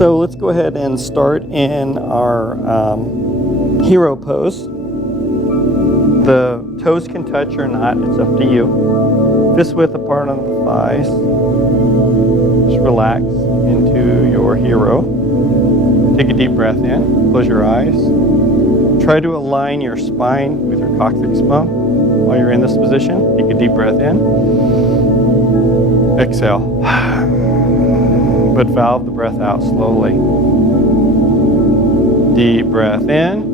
So let's go ahead and start in our hero pose. The toes can touch or not, it's up to you. Fist width apart on the thighs. Just relax into your hero. Take a deep breath in, close your eyes. Try to align your spine with your coccyx bone while you're in this position. Take a deep breath in. Exhale. But valve the breath out slowly. Deep breath in.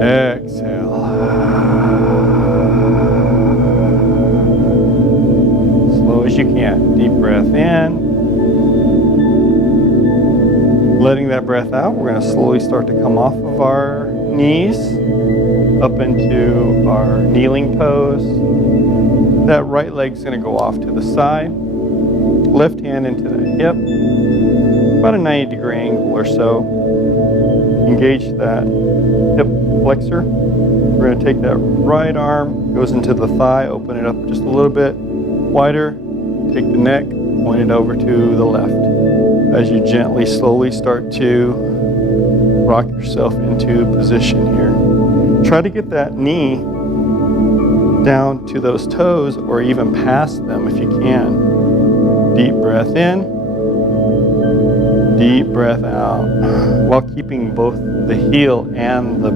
Exhale. Slow as you can. Deep breath in. Letting that breath out, we're going to slowly start to come off of our knees up into our kneeling pose. That right leg's going to go off to the side. Left hand into the hip, about a 90-degree angle or so. Engage that hip flexor. We're going to take that right arm, goes into the thigh, open it up just a little bit wider. Take the neck, point it over to the left. As you gently, slowly start to rock yourself into position here. Try to get that knee down to those toes or even past them if you can. Deep breath in, deep breath out, while keeping both the heel and the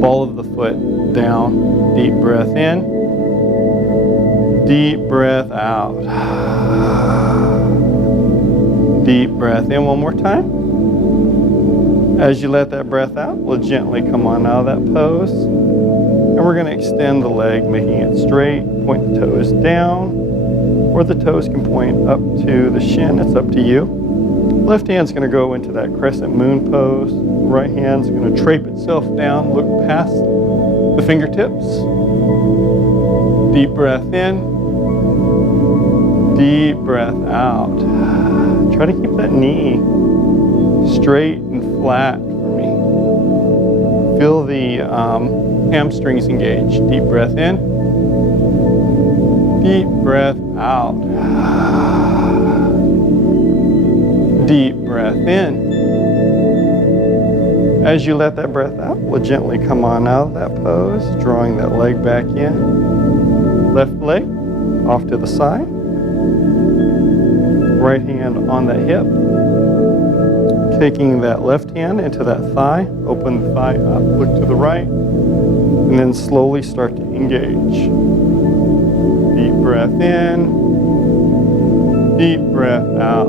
ball of the foot down. Deep breath in, deep breath out. Deep breath in one more time. As you let that breath out, we'll gently come on out of that pose. And we're going to extend the leg, making it straight. Point the toes down, or the toes can point up to the shin. It's up to you. Left hand's going to go into that crescent moon pose. Right hand's going to drape itself down, look past the fingertips. Deep breath in. Deep breath out. Try to keep that knee straight and flat for me. Feel the hamstrings engage. Deep breath in. Deep breath out. Deep breath in. As you let that breath out, we'll gently come on out of that pose, drawing that leg back in. Left leg off to the side. Right hand on that hip. Taking that left hand into that thigh, open the thigh up, look to the right, and then slowly start to engage. Deep breath in, deep breath out.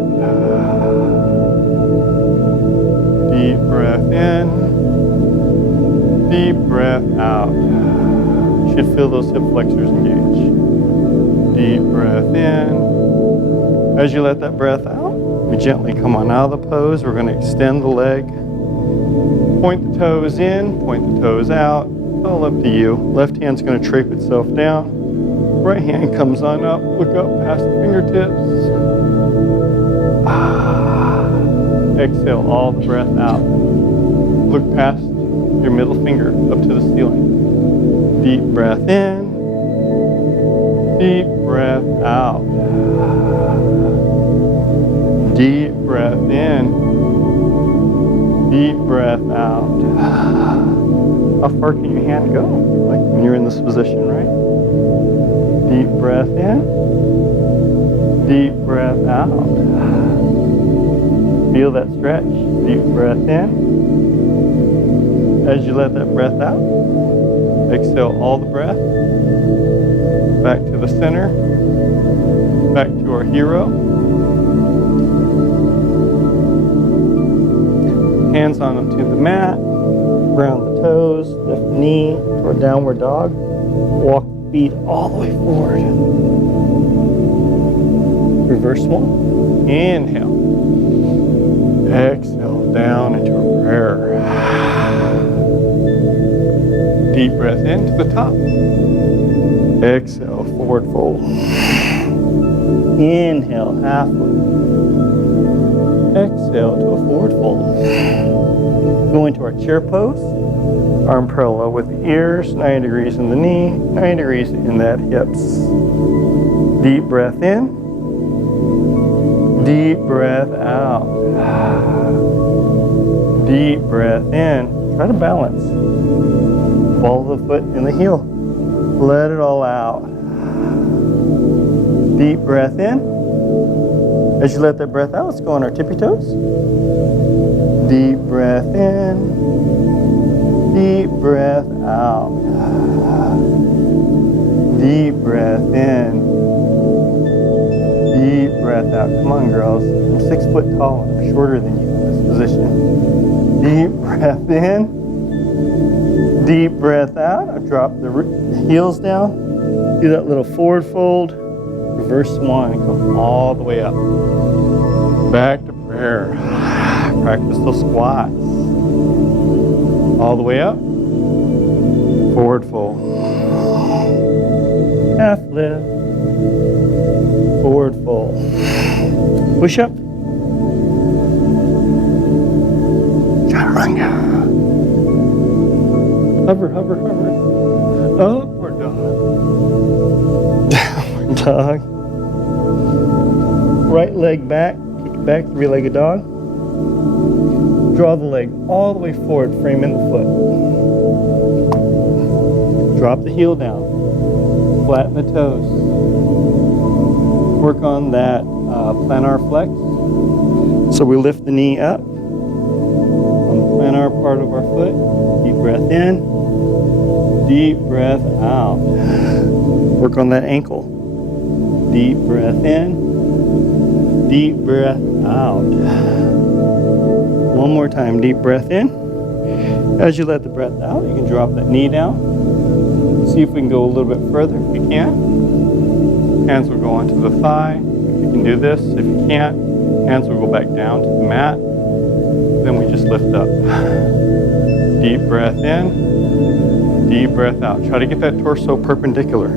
Deep breath in, deep breath out. You should feel those hip flexors engage. Deep breath in. As you let that breath out, we gently come on out of the pose. We're going to extend the leg. Point the toes in, point the toes out. All up to you. Left hand's going to drape itself down. Right hand comes on up. Look up past the fingertips. Exhale all the breath out. Look past your middle finger up to the ceiling. Deep breath in. Deep breath out. Deep breath in. Deep breath out. How far can your hand go? Like when you're in this position, right? Deep breath in. Deep breath out. Feel that stretch. Deep breath in. As you let that breath out, exhale all the breath. Back to the center. Back to our hero. Hands on up to the mat. Ground the toes. Lift the knee toward downward dog. Walk the feet all the way forward. Reverse one. Inhale. Exhale down into a prayer. Deep breath in to the top. Exhale, forward fold. Inhale, half loop. Exhale to a forward fold. Go into our chair pose. Arm parallel with the ears, 90 degrees in the knee, 90 degrees in that hips. Deep breath in. Deep breath out. Deep breath in. Try to balance. Follow the foot in the heel. Let it all out. Deep breath in. As you let that breath out, let's go on our tippy toes. Deep breath in. Deep breath out. Deep breath in. Deep breath out. Come on, girls. I'm 6 foot tall. I'm shorter than you in this position. Deep breath in. Deep breath out. I'll drop the heels down. Do that little forward fold. Reverse swan and come all the way up. Back to prayer. Practice those squats. All the way up. Forward fold. Half lift. Forward fold. Push up. Chaturanga. Hover, hover, hover. Upward dog. Downward dog. Right leg back. Kick it back. Three-legged dog. Draw the leg all the way forward, frame in the foot. Drop the heel down. Flatten the toes. Work on that plantar flex. So we lift the knee up on the plantar part of our foot. Deep breath in. Deep breath out. Work on that ankle. Deep breath in. Deep breath out. One more time, deep breath in. As you let the breath out, you can drop that knee down. See if we can go a little bit further if you can. Hands will go onto the thigh. If you can do this. If you can't, hands will go back down to the mat. Then we just lift up. Deep breath in. Deep breath out. Try to get that torso perpendicular.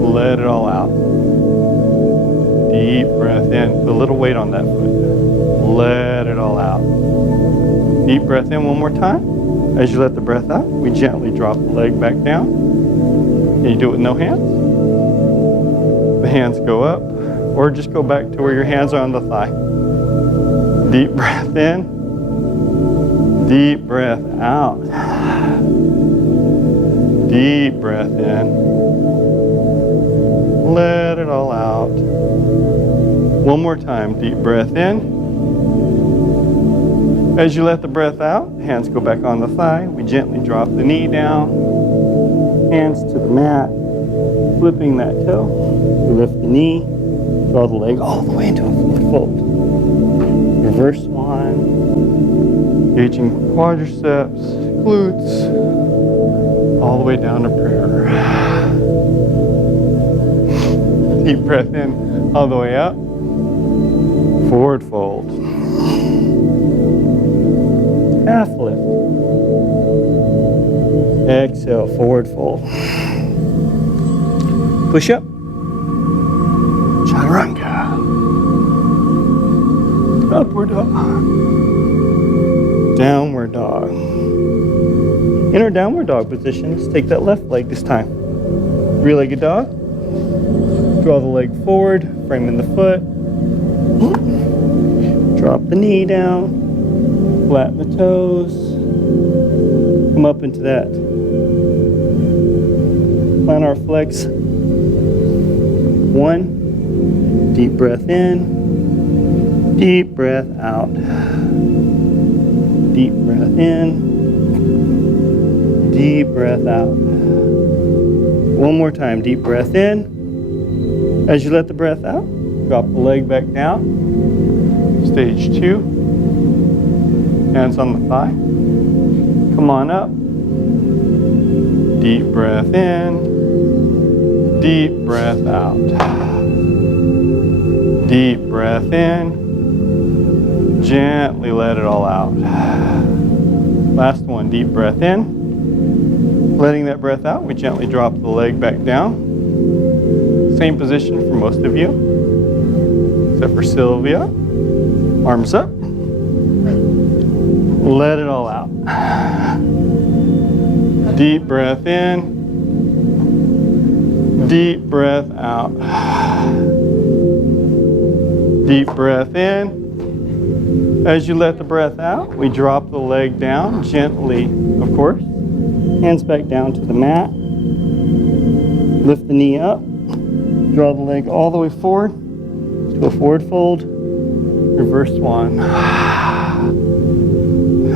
Let it all out. Deep breath in. Put a little weight on that foot. Let it all out. Deep breath in one more time. As you let the breath out, we gently drop the leg back down. And you do it with no hands. The hands go up, or just go back to where your hands are on the thigh. Deep breath in. Deep breath out. Deep breath in. Let it all out. One more time, deep breath in. As you let the breath out, hands go back on the thigh. We gently drop the knee down, hands to the mat, flipping that toe. We lift the knee, draw the leg all the way into a forward fold. Reverse swan, engaging quadriceps, glutes, all the way down to prayer. Deep breath in, all the way up, forward fold. Half lift. Exhale, forward fold. Push up. Chaturanga. Upward dog. Downward dog. In our downward dog position, let's take that left leg this time. Three-legged dog. Draw the leg forward, frame in the foot. Drop the knee down. Flatten the toes. Come up into that plantar flex. 1. Deep breath in. Deep breath out. Deep breath in. Deep breath out. One more time. Deep breath in. As you let the breath out, drop the leg back down. Stage 2. Hands on the thigh. Come on up. Deep breath in. Deep breath out. Deep breath in. Gently let it all out. Last one, deep breath in. Letting that breath out, we gently drop the leg back down. Same position for most of you, except for Sylvia. Arms up. Let it all out. Deep breath in. Deep breath out. Deep breath in. As you let the breath out, we drop the leg down gently, of course. Hands back down to the mat. Lift the knee up. Draw the leg all the way forward to a forward fold. Reverse swan.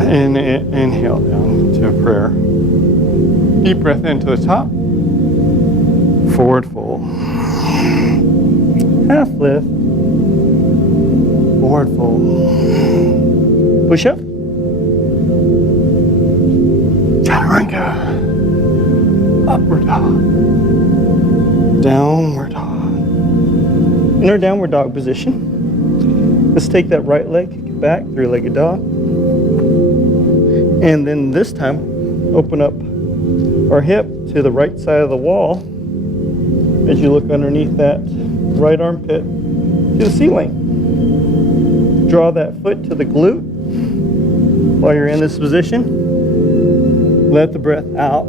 And inhale down to a prayer. Deep breath into the top. Forward fold. Half lift. Forward fold. Push up. Chaturanga. Upward dog. Downward dog. In our downward dog position, let's take that right leg, kick it back, three-legged dog. And then this time, open up our hip to the right side of the wall as you look underneath that right armpit to the ceiling. Draw that foot to the glute while you're in this position. Let the breath out.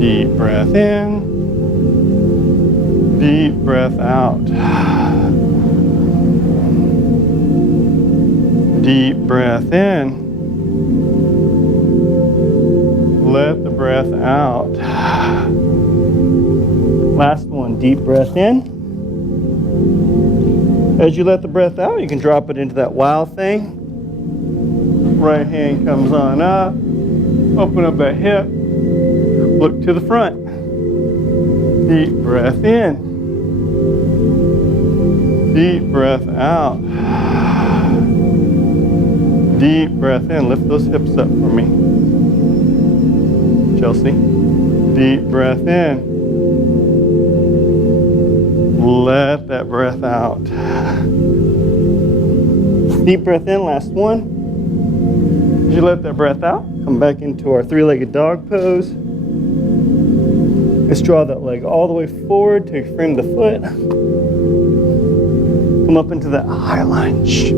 Deep breath in. Deep breath out. Deep breath in. Let the breath out. Last one, deep breath in. As you let the breath out, you can drop it into that wow thing. Right hand comes on up. Open up that hip. Look to the front. Deep breath in. Deep breath out. Deep breath in. Lift those hips up for me. Chelsea. Deep breath in. Let that breath out. Deep breath in, last one. As you let that breath out, come back into our three-legged dog pose. Let's draw that leg all the way forward to frame the foot. Come up into that high lunge.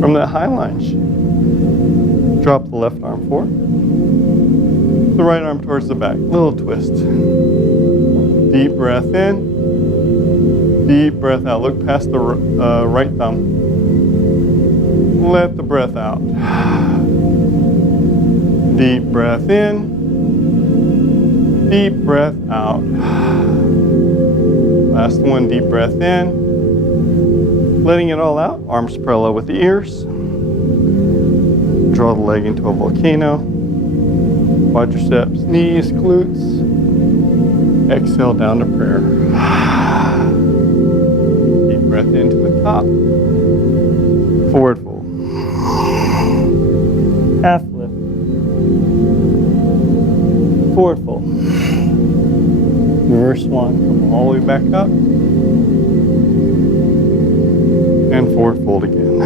From that high lunge, drop the left arm forward. The right arm towards the back. Little twist. Deep breath in. Deep breath out. Look past the right thumb. Let the breath out. Deep breath in. Deep breath out. Last one, deep breath in. Letting it all out. Arms parallel with the ears. Draw the leg into a volcano. Quadriceps, knees, glutes. Exhale down to prayer. Deep breath into the top. Forward fold. Half lift. Forward fold. Reverse swan. Come all the way back up. And forward fold again.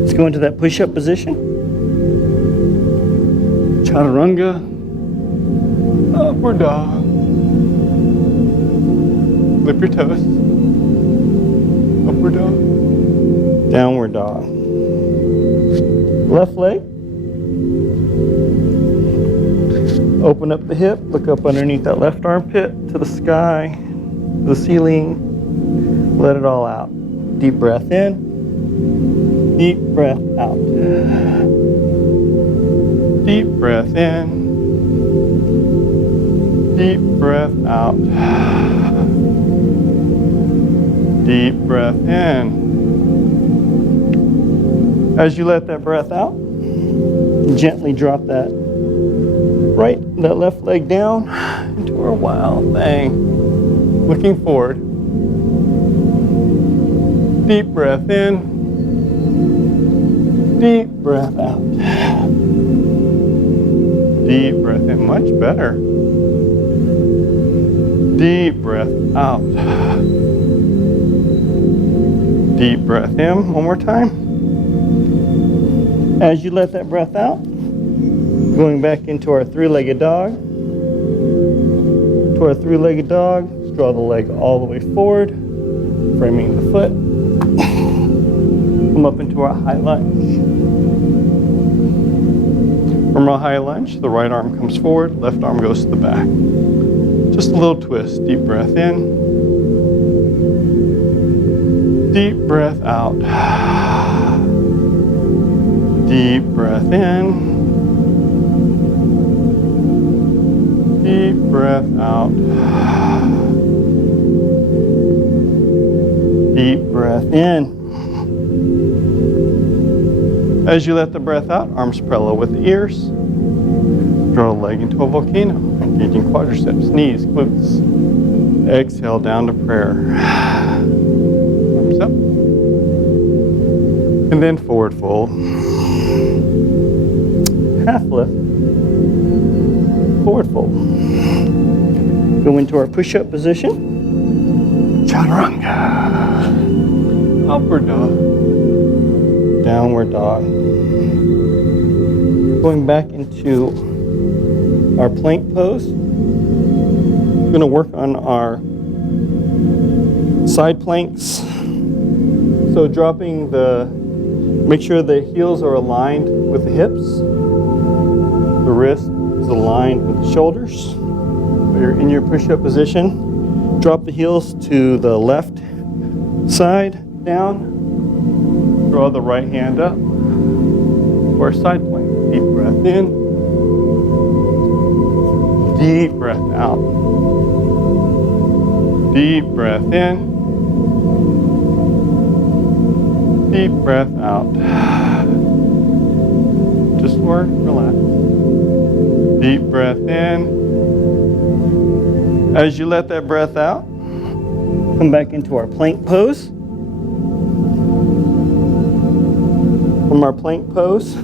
Let's go into that push-up position. Chaturanga, upward dog. Flip your toes. Upward dog. Downward dog. Left leg. Open up the hip. Look up underneath that left armpit to the sky, the ceiling. Let it all out. Deep breath in. Deep breath out. Deep breath in. Deep breath out. Deep breath in. As you let that breath out, gently drop that left leg down into our wild thing. Looking forward. Deep breath in. Deep breath out. Deep breath in, much better. Deep breath out. Deep breath in, one more time. As you let that breath out, going back into our three-legged dog. To our three-legged dog, draw the leg all the way forward, framing the foot. Come up into our high lunge. From a high lunge, the right arm comes forward, left arm goes to the back. Just a little twist. Deep breath in. Deep breath out. Deep breath in. Deep breath out. Deep breath in. As you let the breath out, arms parallel with the ears. Draw a leg into a volcano, engaging quadriceps, knees, glutes. Exhale down to prayer. Arms up. And then forward fold. Half lift. Forward fold. Go into our push-up position. Chaturanga. Upward dog. Downward dog. Going back into our plank pose. We're going to work on our side planks. So make sure the heels are aligned with the hips. The wrist is aligned with the shoulders. When you're in your push-up position, drop the heels to the left side down. Draw the right hand up for a side plank. Deep breath in. Deep breath out. Deep breath in. Deep breath out. Just work, relax. Deep breath in. As you let that breath out, come back into our plank pose. From our plank pose,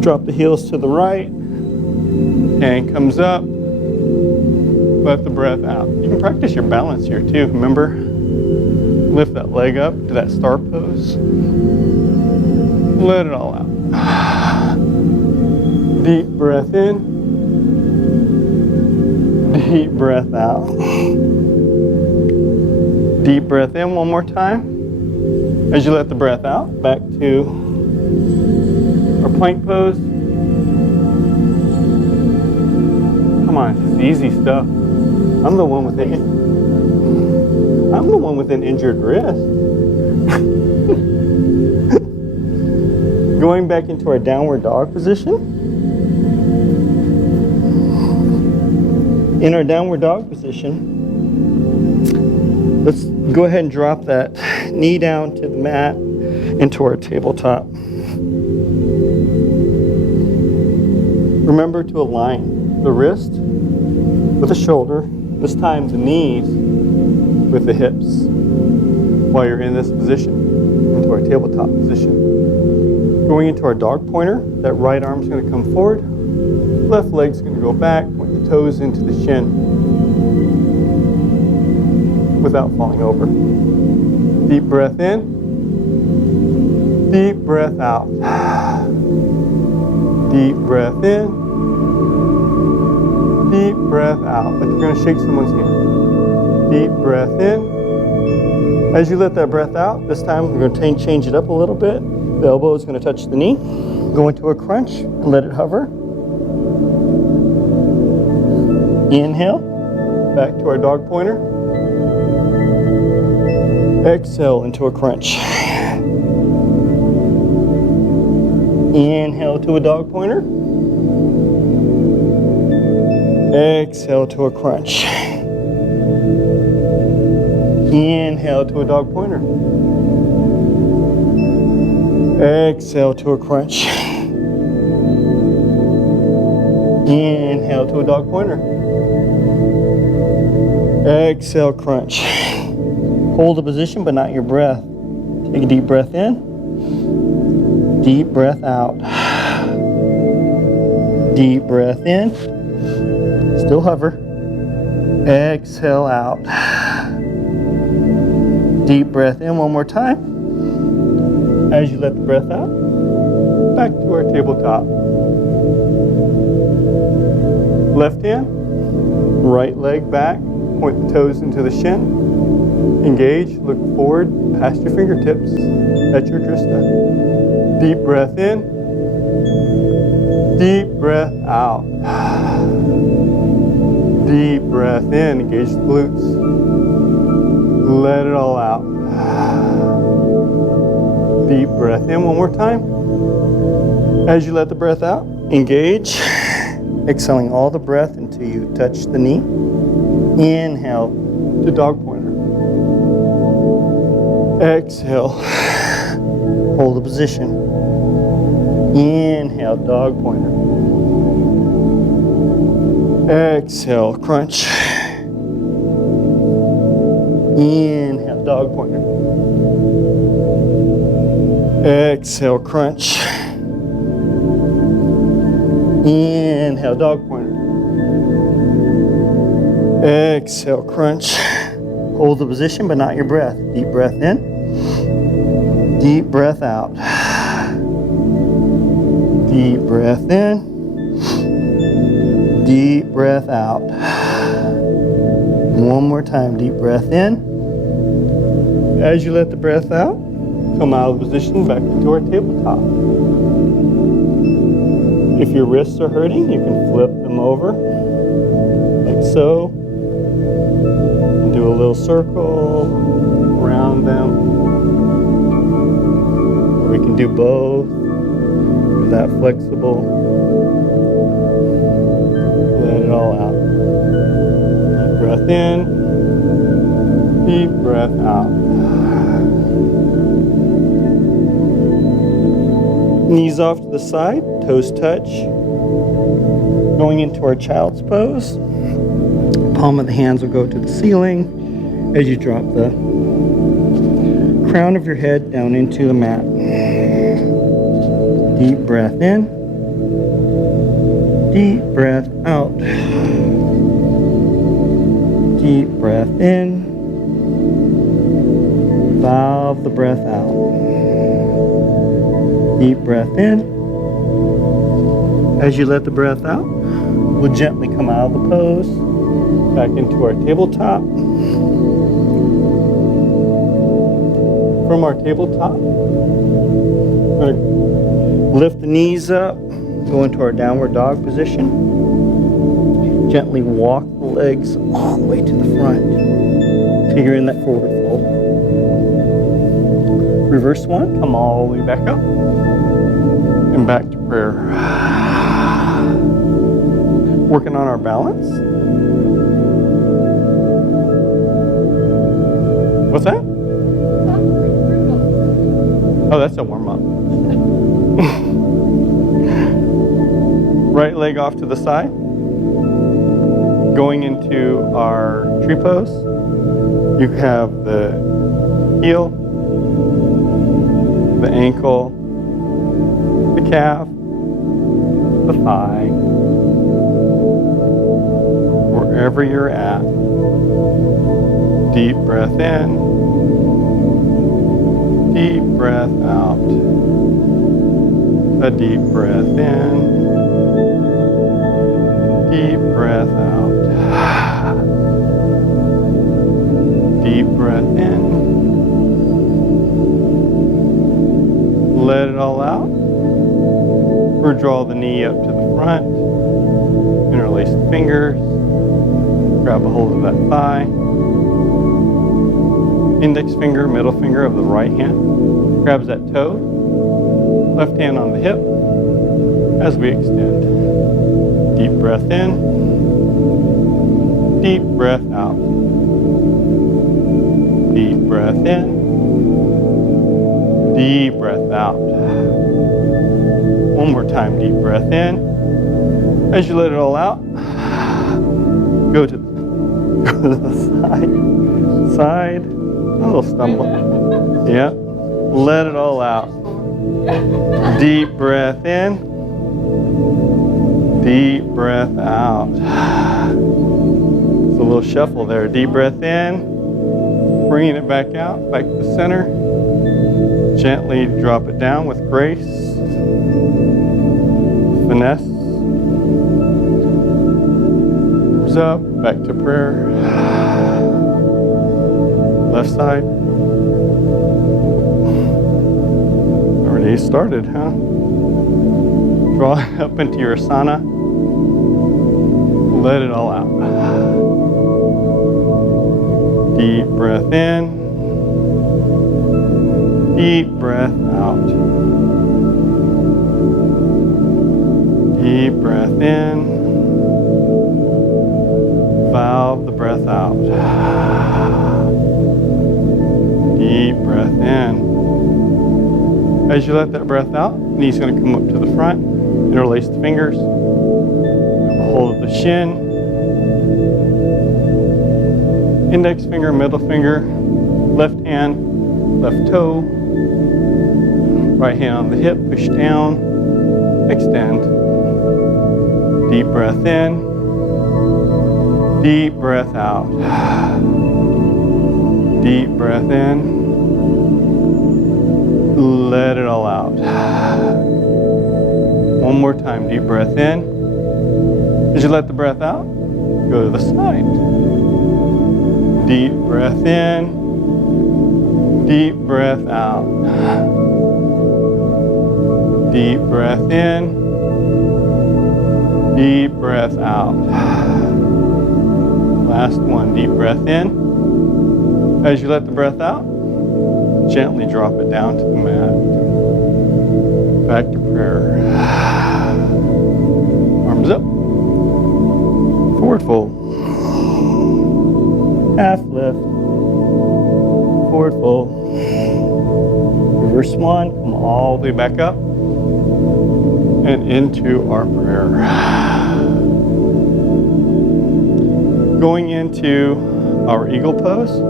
drop the heels to the right, hand comes up, let the breath out. You can practice your balance here too, remember? Lift that leg up to that star pose. Let it all out. Deep breath in, deep breath out. Deep breath in one more time. As you let the breath out, back to our plank pose. Come on, it's easy stuff. I'm the one with an injured wrist. Going back into our downward dog position. In our downward dog position, let's go ahead and drop that knee down to the mat into our tabletop. Remember to align the wrist with the shoulder, this time the knees with the hips while you're in this position, into our tabletop position. Going into our dog pointer, that right arm's going to come forward, left leg's going to go back, point the toes into the shin without falling over. Deep breath in, deep breath out. Deep breath in, deep breath out, like you're going to shake someone's hand. Deep breath in. As you let that breath out, this time we're going to change it up a little bit. The elbow is going to touch the knee. Go into a crunch and let it hover. Inhale, back to our dog pointer. Exhale into a crunch. Inhale to a dog pointer. Exhale to a crunch. Inhale to a dog pointer. Exhale to a crunch. Inhale to a dog pointer. Exhale, crunch. Hold the position, but not your breath. Take a deep breath in. Deep breath out. Deep breath in. Still hover. Exhale out. Deep breath in one more time. As you let the breath out, back to our tabletop. Left hand, right leg back, point the toes into the shin. Engage, look forward, past your fingertips. That's your drista. Deep breath in. Deep breath out. Deep breath in, engage the glutes. Let it all out. Deep breath in one more time. As you let the breath out, engage. Exhaling all the breath until you touch the knee. Inhale to dog pointer. Exhale. Hold the position. Inhale, dog pointer. Exhale, crunch. Inhale, dog pointer. Exhale, crunch. Inhale, dog pointer. Exhale, crunch. Hold the position, but not your breath. Deep breath in. Deep breath out. Deep breath in. Deep breath out. One more time, deep breath in. As you let the breath out, come out of the position back into our tabletop. If your wrists are hurting, you can flip them over, like so. And do a little circle around them. Or we can do both, if that's flexible. Let it all out. Deep breath in, deep breath out. Knees off to the side, toes touch. Going into our child's pose. Palm of the hands will go to the ceiling as you drop the crown of your head down into the mat. Deep breath in. Deep breath out. Deep breath in. Valve the breath out. Deep breath in. As you let the breath out, we'll gently come out of the pose, back into our tabletop. From our tabletop, we're going to lift the knees up, go into our downward dog position. Gently walk the legs all the way to the front till you're in that forward fold. Reverse one, come all the way back up and back to prayer. Working on our balance. What's that? Oh, that's a warm-up. Right leg off to the side. Going into our tree pose. You have the heel, the ankle, the calf, the thigh. Wherever you're at. Deep breath in. Deep breath out. A deep breath in. Deep breath out. Deep breath in. Let it all out. Or draw the knee up to the front. Interlace the fingers. Grab a hold of that thigh. Index finger, middle finger of the right hand grabs that toe. Left hand on the hip as we extend. Deep breath in. Deep breath out. Deep breath in. Deep breath out. One more time, deep breath in. As you let it all out, go to the side, a little stumble. Yeah, let it all out. Deep breath in, deep breath out. It's a little shuffle there. Deep breath in, bringing it back out, back to the center. Gently drop it down with grace, finesse. Arms up, back to prayer. Left side. Already started, huh? Draw it up into your asana. Let it all out. Deep breath in. Deep breath out. Deep breath in. Valve the breath out. Deep breath in. As you let that breath out, knee's going to come up to the front. Interlace the fingers. Hold of the shin. Index finger, middle finger, left hand, left toe. Right hand on the hip, push down, extend. Deep breath in. Deep breath out. Deep breath in. Let it all out. One more time, deep breath in. As you let the breath out, go to the side. Deep breath in. Deep breath out. Deep breath in. Deep breath out. Last one, deep breath in. As you let the breath out, gently drop it down to the mat. Back to prayer. Arms up. Forward fold. Half lift. Forward fold. Reverse swan. Come all the way back up and into our prayer. Going into our eagle pose.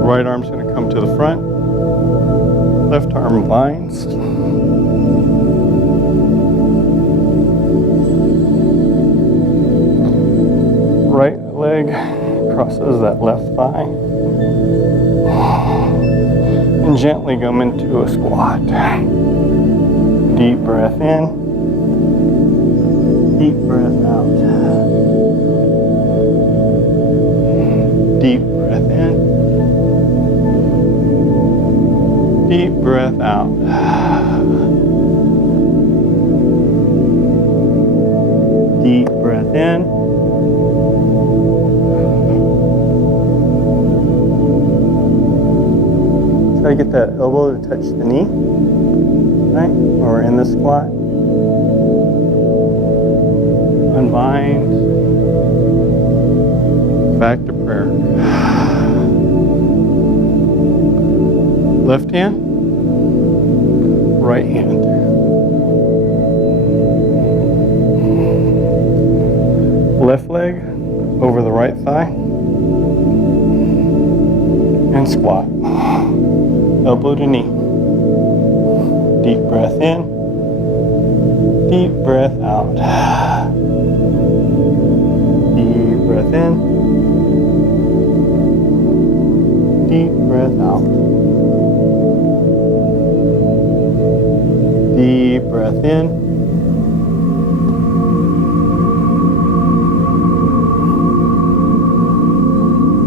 Right arm's going to come to the front. Left arm binds. Right leg crosses that left thigh. And gently come into a squat. Deep breath in. Deep breath out. Deep breath in. Deep breath out. Deep breath in. Try to get that elbow to touch the knee. Right? When we're in the squat. Unbind. Back to prayer. Left hand, right hand. Left leg over the right thigh. And squat. Elbow to knee. Deep breath in. Deep breath out. Deep breath in. Deep breath out. Deep breath in.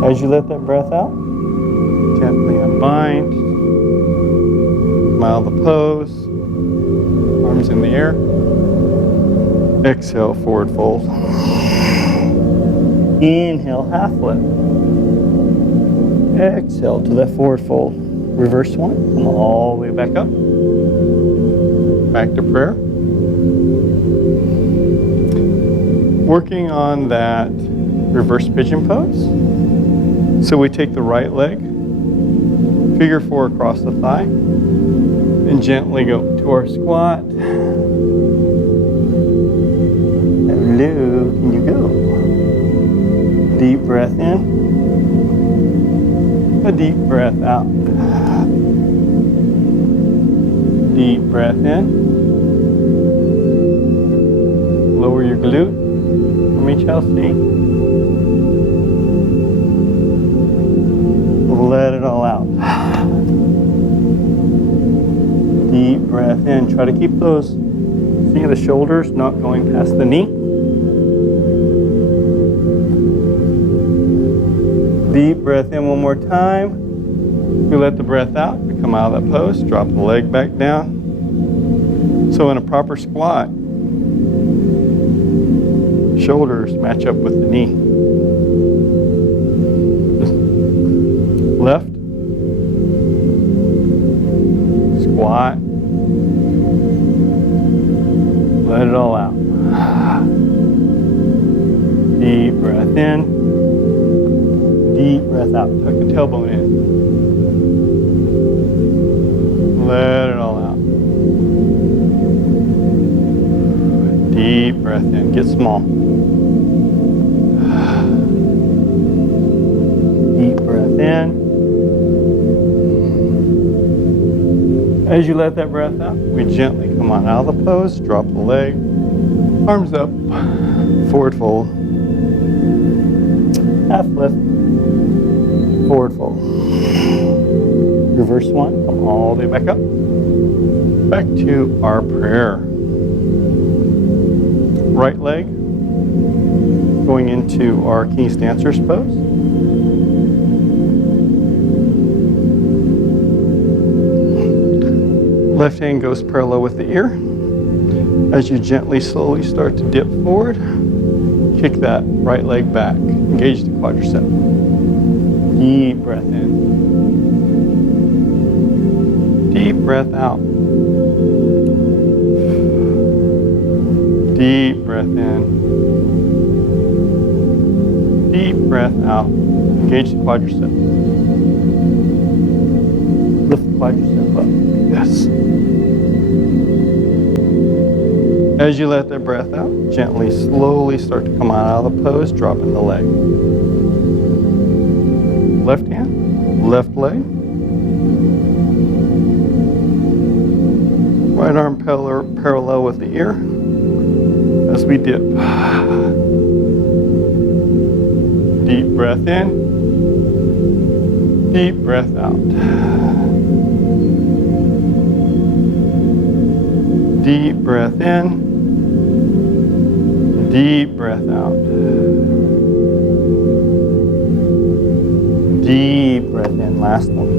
As you let that breath out, gently unbind. Smile the pose. Arms in the air. Exhale, forward fold. Inhale, half lift. Exhale to that forward fold. Reverse one. Come all the way back up. Back to prayer. Working on that reverse pigeon pose. So we take the right leg, figure four across the thigh, and gently go to our squat. Hello, can you go? Deep breath in. A deep breath out. Deep breath in. Lower your glute for me, Chelsea. Let it all out. Deep breath in. Try to keep those, see the shoulders not going past the knee. Deep breath in one more time. You let the breath out. You come out of that pose. Drop the leg back down. So in a proper squat, shoulders match up with the knee. Left, squat, let it all out. Deep breath in, deep breath out. Tuck the tailbone in. Let it all out. Deep breath in. Get small. Deep breath in. As you let that breath out, we gently come on out of the pose, drop the leg, arms up, forward fold, half lift, forward fold. Reverse one, come all the way back up. Back to our prayer. Right leg going into our King's Dancer's pose. Left hand goes parallel with the ear. As you gently, slowly start to dip forward, kick that right leg back. Engage the quadricep. Deep breath in. Deep breath out. Deep breath in. Deep breath out. Engage the quadricep. Lift the quadricep up. Yes. As you let that breath out, gently, slowly start to come out of the pose, dropping the leg. Left hand, left leg. Right arm parallel with the ear as we dip. Deep breath in, deep breath out. Deep breath in, deep breath out. Deep breath in, last one.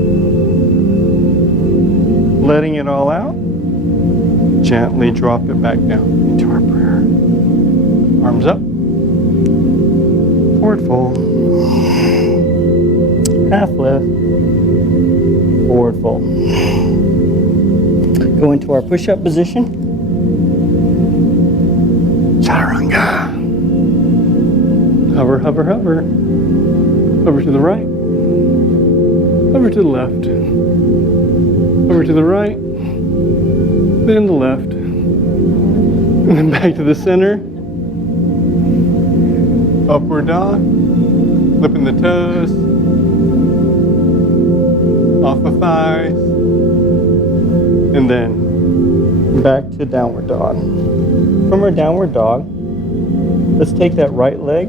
Letting it all out, gently drop it back down into our prayer. Arms up, forward fold, half lift, forward fold. Go into our push-up position. Chaturanga. Hover, hover, hover. Hover to the right. Hover to the left. Hover to the right. Then the left. And then back to the center. Upward dog. Flipping the toes. Off the thighs. And then back to downward dog. From our downward dog, let's take that right leg,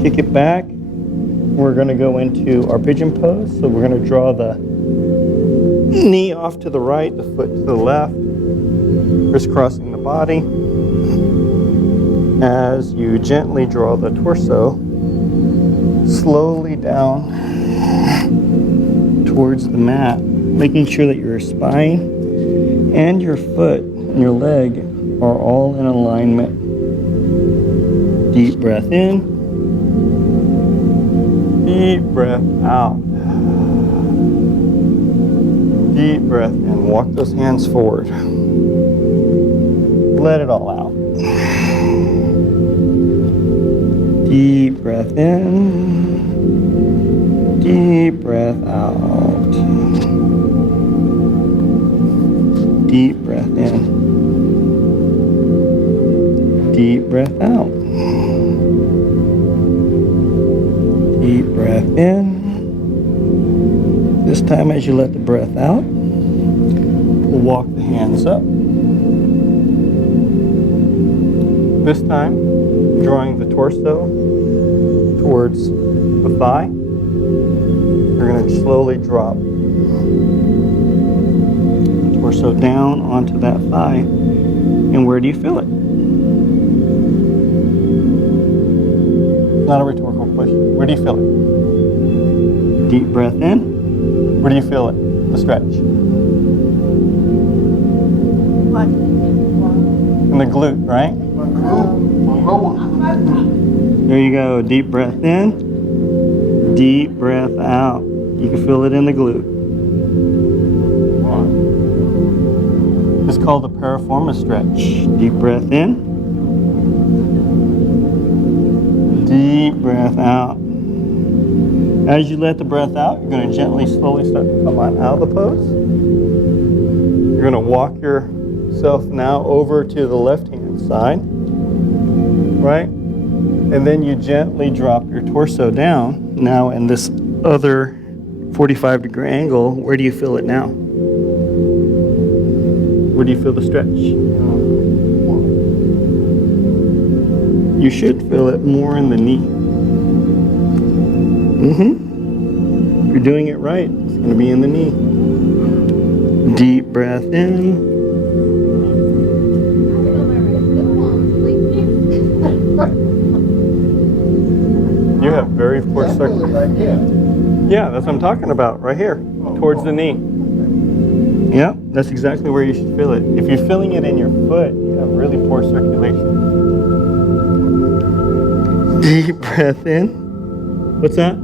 kick it back. We're going to go into our pigeon pose. So we're going to draw the knee off to the right, the foot to the left, crisscrossing the body. As you gently draw the torso slowly down towards the mat, making sure that your spine and your foot and your leg are all in alignment. Deep breath in, deep breath out. Deep breath in, walk those hands forward. Let it all out. Deep breath in, deep breath out. Deep breath in. Deep breath out. Deep breath in. This time as you let the breath out, we'll walk the hands up. This time, drawing the torso towards the thigh. You're going to slowly drop torso down onto that thigh. And where do you feel it? Not a rhetorical question. Where do you feel it? Deep breath in. Where do you feel it? The stretch. In the glute, right? There you go. Deep breath in. Deep breath out. You can feel it in the glute. It's called the piriformis stretch. Deep breath in. Deep breath out. As you let the breath out, you're going to gently, slowly start to come on out of the pose. You're going to walk yourself now over to the left-hand side, right? And then you gently drop your torso down. Now in this other 45-degree angle, where do you feel it now? Where do you feel the stretch? You should feel it more in the knee. You're doing it right. It's going to be in the knee. Deep breath in. You have very poor circulation. Yeah, that's what I'm talking about, right here, towards the knee. Yep, that's exactly where you should feel it. If you're feeling it in your foot, you have really poor circulation. Deep breath in. What's that?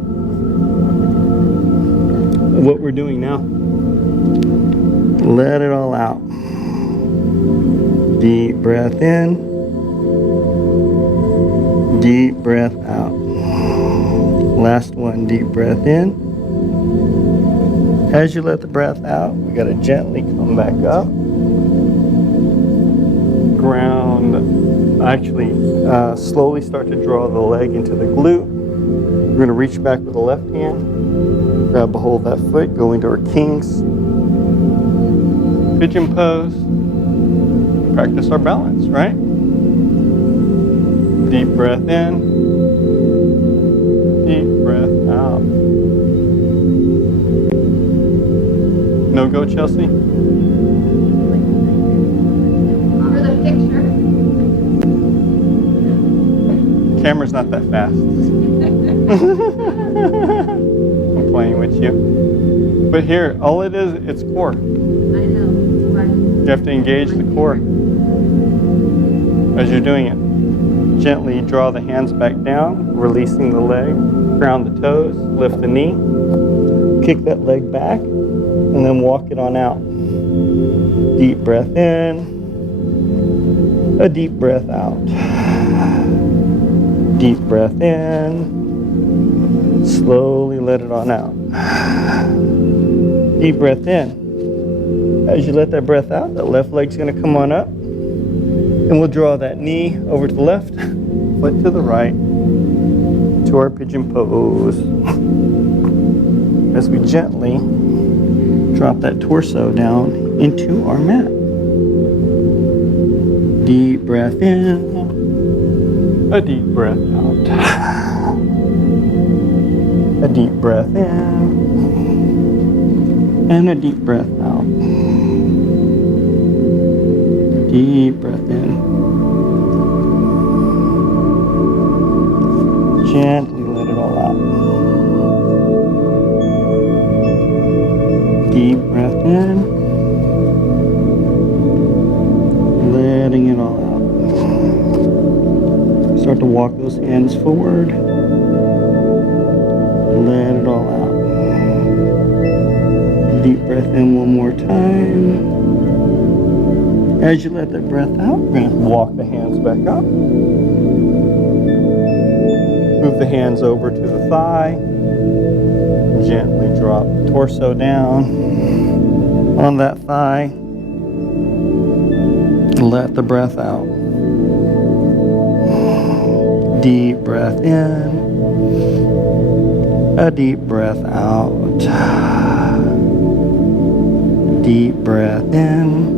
What we're doing now. Let it all out. Deep breath in. Deep breath out. Last one, deep breath in. As you let the breath out, we got to gently come back up. Ground, actually slowly start to draw the leg into the glute. We're going to reach back with the left hand. Grab a hold of that foot, go into our king's pigeon pose. Practice our balance, right? Deep breath in. Deep breath out. No go, Chelsea? For the picture. Camera's not that fast. I'm playing with you. But here, all it is, it's core. I know. You have to engage the core as you're doing it. Gently draw the hands back down, releasing the leg, ground the toes, lift the knee, kick that leg back, and then walk it on out. Deep breath in, a deep breath out. Deep breath in, slowly let it on out. Deep breath in. As you let that breath out, that left leg's gonna come on up. And we'll draw that knee over to the left, foot to the right, to our pigeon pose. As we gently drop that torso down into our mat. Deep breath in, a deep breath out. A deep breath in, and a deep breath out. Deep breath in. Gently let it all out. Deep breath in. Letting it all out. Start to walk those hands forward. Let it all out. Deep breath in one more time. As you let that breath out, we're going to walk the hands back up. Move the hands over to the thigh. Gently drop the torso down on that thigh. Let the breath out. Deep breath in. A deep breath out. Deep breath in.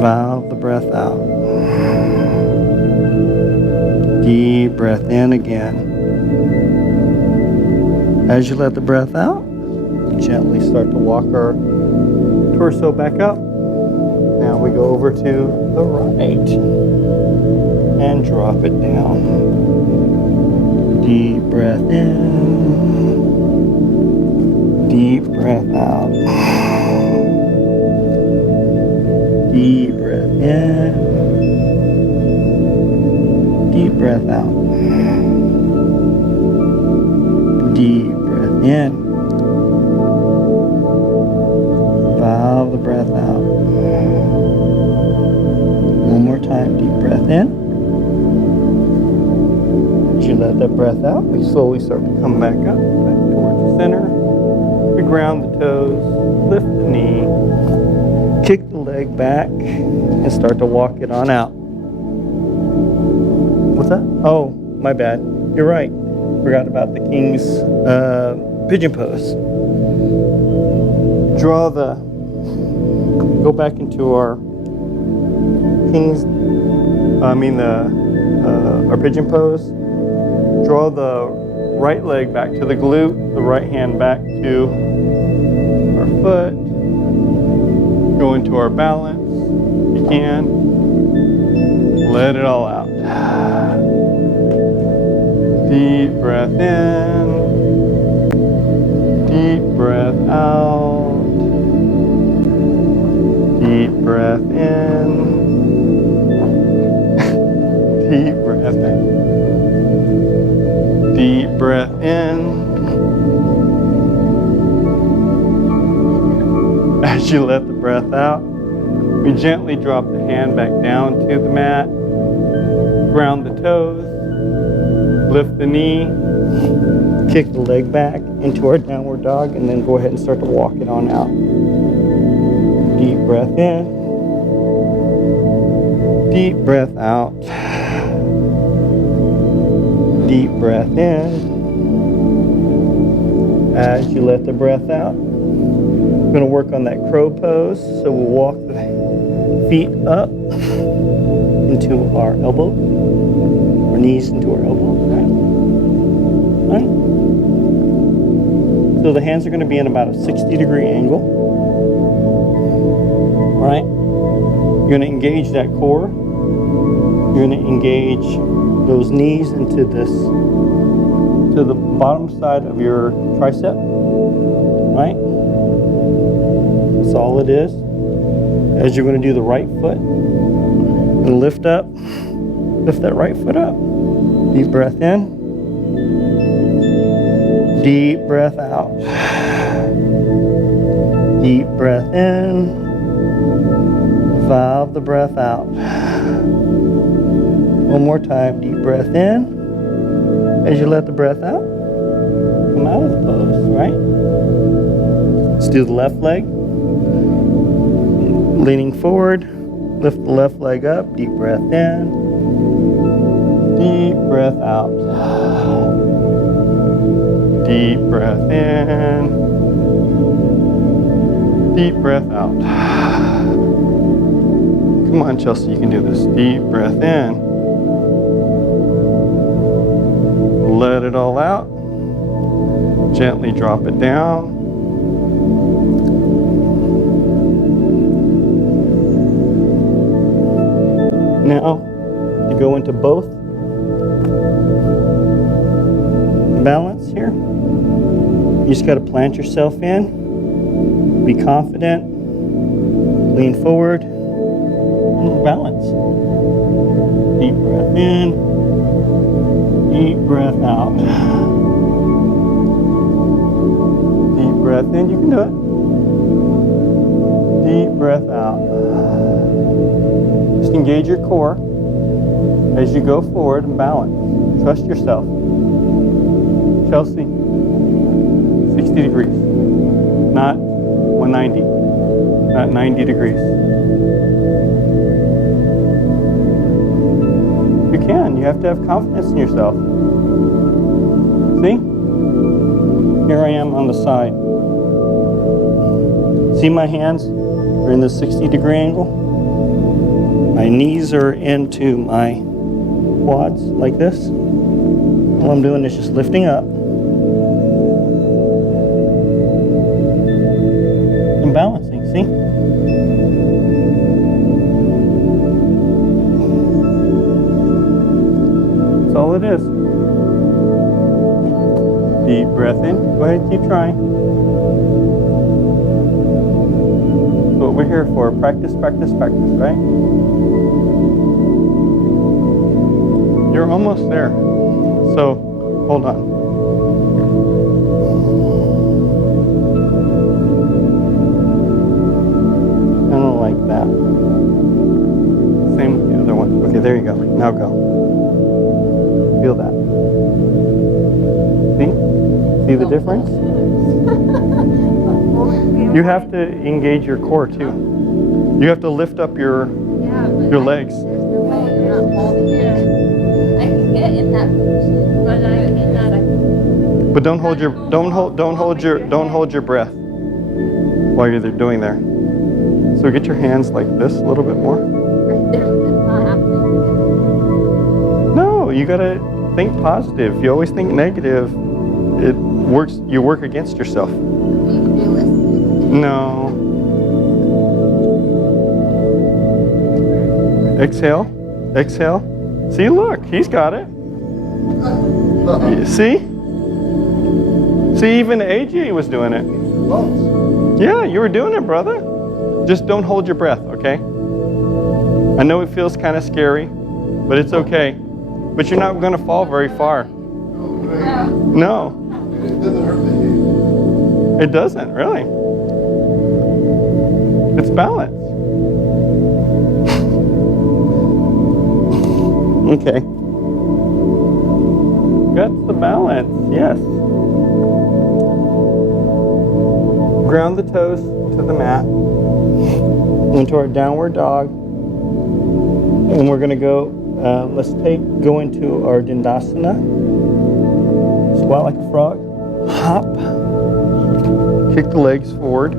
Valve the breath out. Deep breath in again. As you let the breath out, gently start to walk our torso back up. Now we go over to the right and drop it down. Deep breath in. Deep breath out. Deep breath in. Deep breath out. Deep breath in. Valve the breath out. One more time. Deep breath in. As you let that breath out, we slowly start to come back up, back towards the center. We ground the toes, lift the knee, kick the leg back, and start to walk it on out. What's that? Oh, my bad. You're right. Forgot about the king's pigeon pose. Go back into our our pigeon pose. Draw the right leg back to the glute, the right hand back to our foot. Go into our balance if you can. Let it all out. Deep breath in. Deep breath out. Deep breath in. Deep breath in. Deep breath in. As you let the breath out, we gently drop the hand back down to the mat. Ground the toes. Lift the knee. Kick the leg back into our downward dog, and then go ahead and start to walk it on out. Deep breath in. Deep breath out. Deep breath in. As you let the breath out, we're going to work on that crow pose. So we'll walk the feet up into our elbows, our knees into our elbows, right? So the hands are going to be in about a 60-degree angle, right? You're going to engage that core. You're going to engage those knees into to the bottom side of your tricep, right? That's all it is. As you're going to do the right foot, and lift that right foot up. Deep breath in. Deep breath out. Deep breath in. Valve the breath out. One more time. Deep breath in. As you let the breath out, come out of the pose, right? Let's do the left leg. Leaning forward. Lift the left leg up. Deep breath in. Deep breath out. Deep breath in. Deep breath out. Come on, Chelsea, you can do this. Deep breath in. Let it all out. Gently drop it down. Now, to go into both balance here, you just got to plant yourself in, be confident, lean forward, and balance. Deep breath in, deep breath out. Deep breath in, you can do it. Deep breath out. Just engage your core as you go forward and balance. Trust yourself. Chelsea, 60 degrees, not 190, not 90 degrees. You can, you have to have confidence in yourself. See? Here I am on the side. See my hands? They're in the 60-degree angle. My knees are into my quads like this. All I'm doing is just lifting up and balancing, see? That's all it is. Deep breath in. Go ahead, keep trying. That's what we're we're here for practice, practice, practice, right? You're almost there. So, hold on. Kind of like that. Same with the other one. Okay, there you go. Now go. Feel that. See? See the difference? You have to engage your core too. You have to lift up your legs. There's no way you're not holding it. I can get in that position, but I cannot. But don't hold your breath while you're doing there. So get your hands like this a little bit more. Right there, it's not happening. No, you gotta think positive. If you always think negative, it works. You work against yourself. Being realistic. No. Exhale. Exhale. See, look, he's got it. See? See, even AJ was doing it. Yeah, you were doing it, brother. Just don't hold your breath, okay? I know it feels kind of scary, but it's okay. But you're not going to fall very far. No. It doesn't, really. It's balance. Okay. That's the balance, yes. Ground the toes to the mat. Into our downward dog. And we're going to go, let's go into our Dandasana. Squat like a frog. Hop. Kick the legs forward.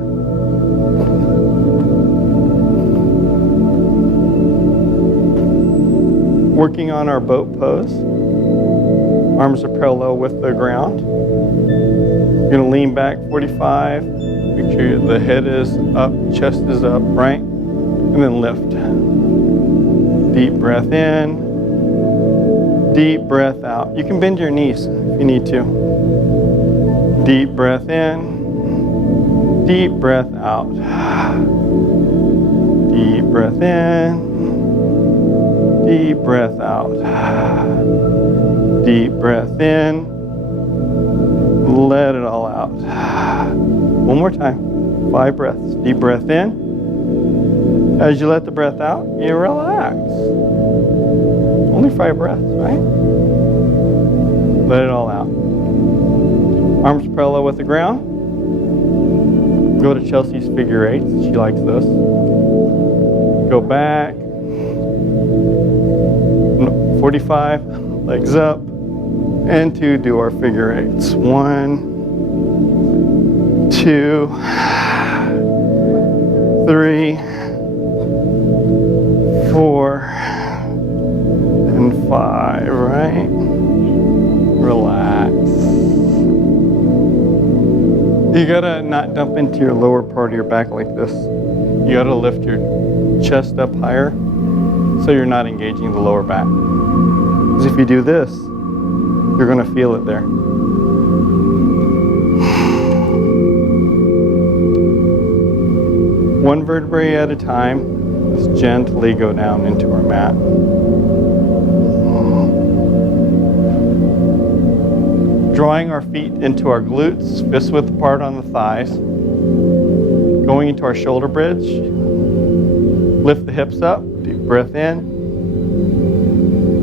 Working on our boat pose. Arms are parallel with the ground. You're going to lean back 45. Make sure the head is up, chest is up, right? And then lift. Deep breath in. Deep breath out. You can bend your knees if you need to. Deep breath in. Deep breath out. Deep breath in. Deep breath out. Deep breath in. Let it all out. One more time. 5 breaths. Deep breath in. As you let the breath out, you relax. Only 5 breaths, right? Let it all out. Arms parallel with the ground. Go to Chelsea's figure eights. She likes this. Go back. 45. Legs up. And 2, do our figure eights. 1, 2, 3, 4, and 5, right? Relax. You gotta not dump into your lower part of your back like this. You gotta lift your chest up higher so you're not engaging the lower back. Because if you do this, you're gonna feel it there. One vertebrae at a time. Let's gently go down into our mat. Drawing our feet into our glutes, fists width apart on the thighs. Going into our shoulder bridge. Lift the hips up, deep breath in.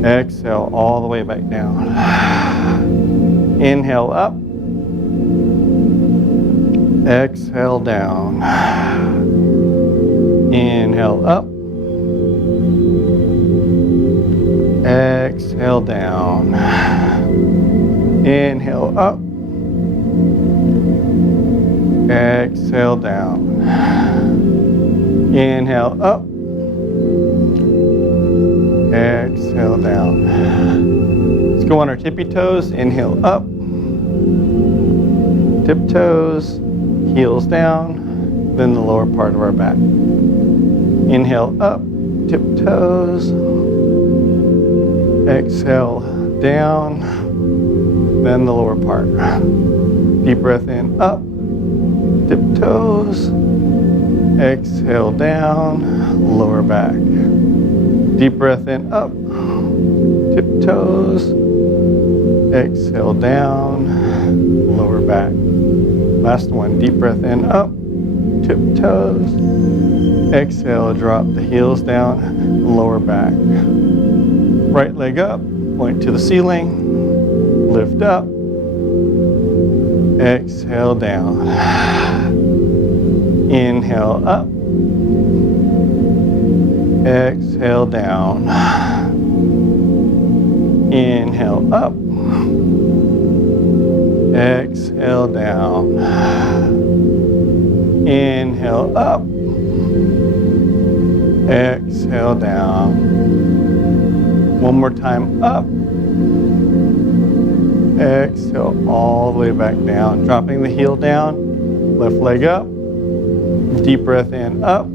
Exhale all the way back down. Inhale up. Exhale down. Inhale up. Exhale down. Inhale up. Exhale down. Inhale up. Exhale down. Let's go on our tippy toes. Inhale up. Tiptoes. Heels down. Then the lower part of our back. Inhale up. Tiptoes. Exhale down. Then the lower part. Deep breath in, up, tiptoes, Exhale down, lower back. Deep breath in, up, tiptoes. Exhale down, lower back. Last one, deep breath in, up, tiptoes. Exhale, drop the heels down, lower back. Right leg up, point to the ceiling, lift up. Exhale down. Inhale up. Exhale down. Inhale up. Exhale down. Inhale up. Exhale down. One more time, up. Exhale all the way back down. Dropping the heel down. Left leg up. Deep breath in, up.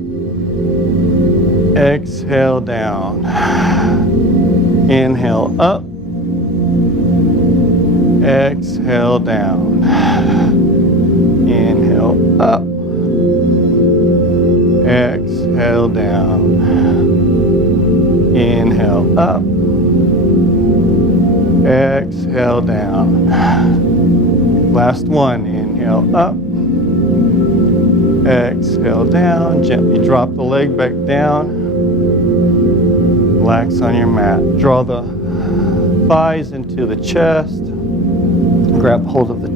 Exhale down. Inhale up. Exhale down. Inhale up. Exhale down. Inhale up. Exhale down. Last one. Inhale up. Exhale down. Gently drop the leg back down. Relax on your mat. Draw the thighs into the chest. Grab hold of the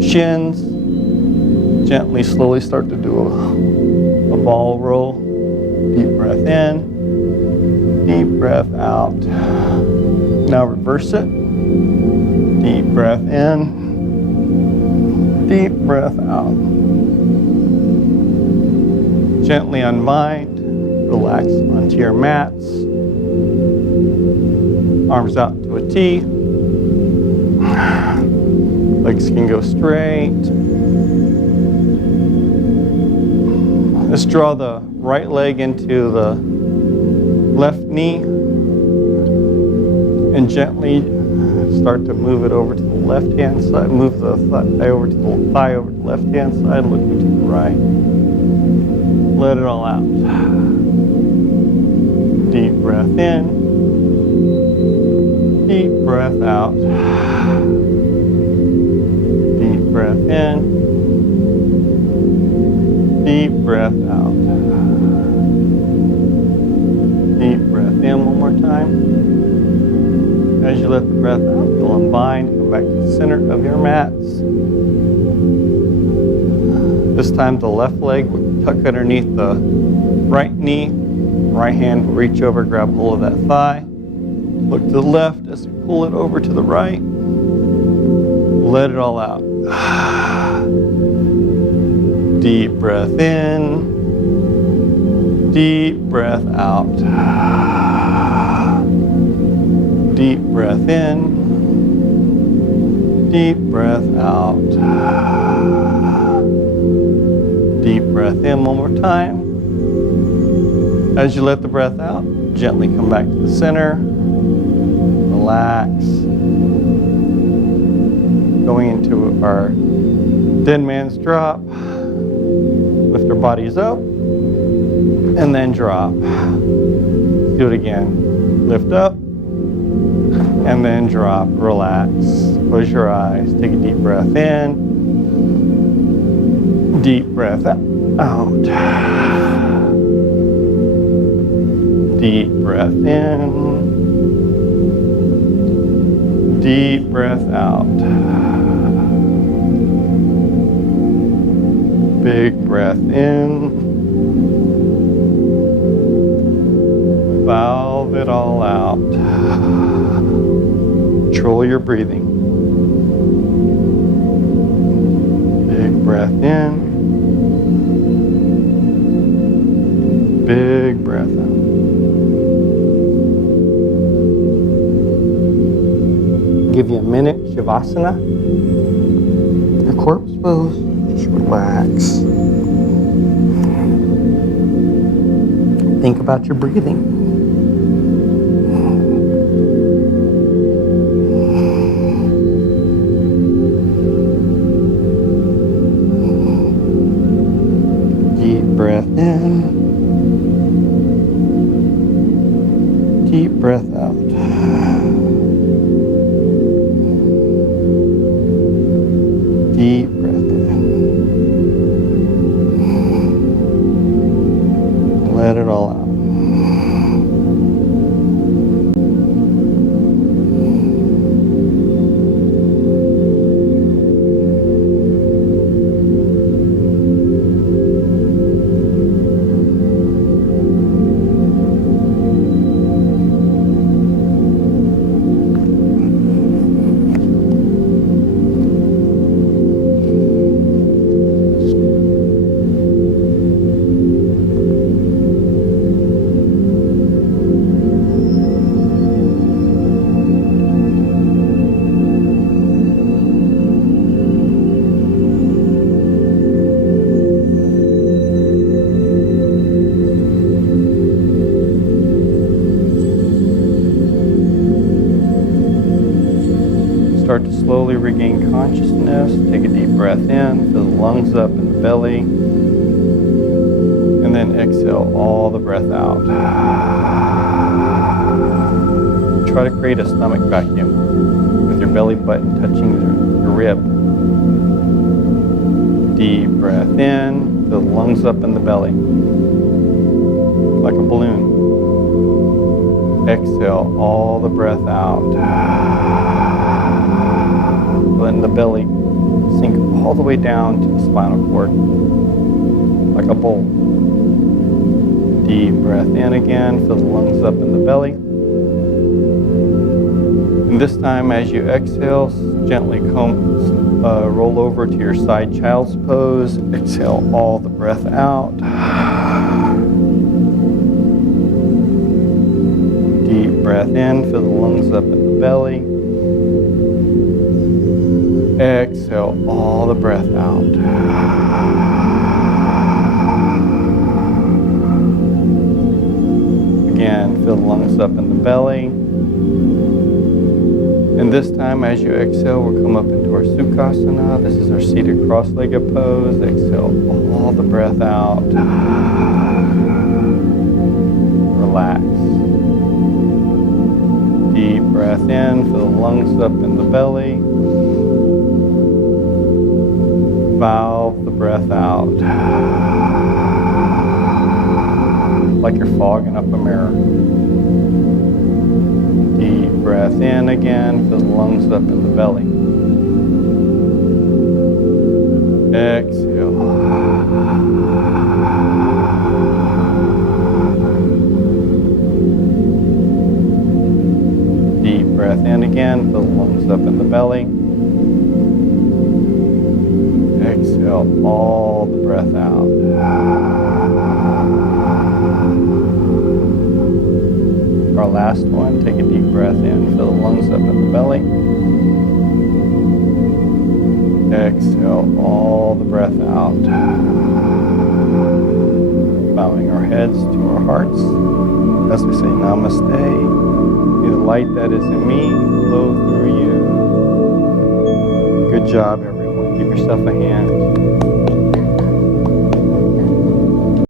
shins. Gently, slowly start to do a ball roll. Deep breath in. Deep breath out. Now reverse it. Deep breath in. Deep breath out. Gently unwind. Relax onto your mats. Arms out to a T. Legs can go straight. Let's draw the right leg into the left knee and gently start to move it over to the left hand side. Move the thigh over to the left hand side, looking to the right. Let it all out. Deep breath in. Deep breath out. Deep breath in. Deep breath out. Deep breath in one more time. As you let the breath out, you'll unbind, come back to the center of your mats. This time the left leg will tuck underneath the right knee. Right hand will reach over, grab hold of that thigh. Look to the left as you pull it over to the right. Let it all out. Deep breath in. Deep breath out. Deep breath in. Deep breath out. Deep breath in one more time. As you let the breath out, gently come back to the center. Relax. Going into our dead man's drop. Lift our bodies up and then drop. Do it again. Lift up and then drop. Relax. Close your eyes. Take a deep breath in. Deep breath out. Deep breath in. Deep breath out. Big breath in. Valve it all out. Control your breathing. Big breath in. Big breath out. Give you a minute, Shavasana. Your corpse pose. Just relax. Think about your breathing. Deep breath out. Deep breath in. Let it all out. Start to slowly regain consciousness. Take a deep breath in, fill the lungs up in the belly, and then exhale all the breath out. Try to create a stomach vacuum with your belly button touching your rib. Deep breath in, fill the lungs up in the belly, like a balloon. Exhale all the breath out. Letting the belly sink all the way down to the spinal cord, like a bowl. Deep breath in again, fill the lungs up in the belly. And this time as you exhale, gently roll over to your side child's pose. Exhale all the breath out. Deep breath in, fill the lungs up in the belly. Exhale all the breath out. Again, fill the lungs up in the belly. And this time as you exhale, we'll come up into our Sukhasana. This is our seated cross-legged pose. Exhale all the breath out. Relax. Deep breath in, fill the lungs up in the belly. Valve the breath out. Like you're fogging up a mirror. Deep breath in again, fill the lungs up in the belly. Exhale. Deep breath in again, fill the lungs up in the belly. Exhale all the breath out. Our last one, take a deep breath in, fill the lungs up in the belly. Exhale all the breath out. Bowing our heads to our hearts as we say namaste. May the light that is in me flow through you. Good job, everyone. Give yourself a hand.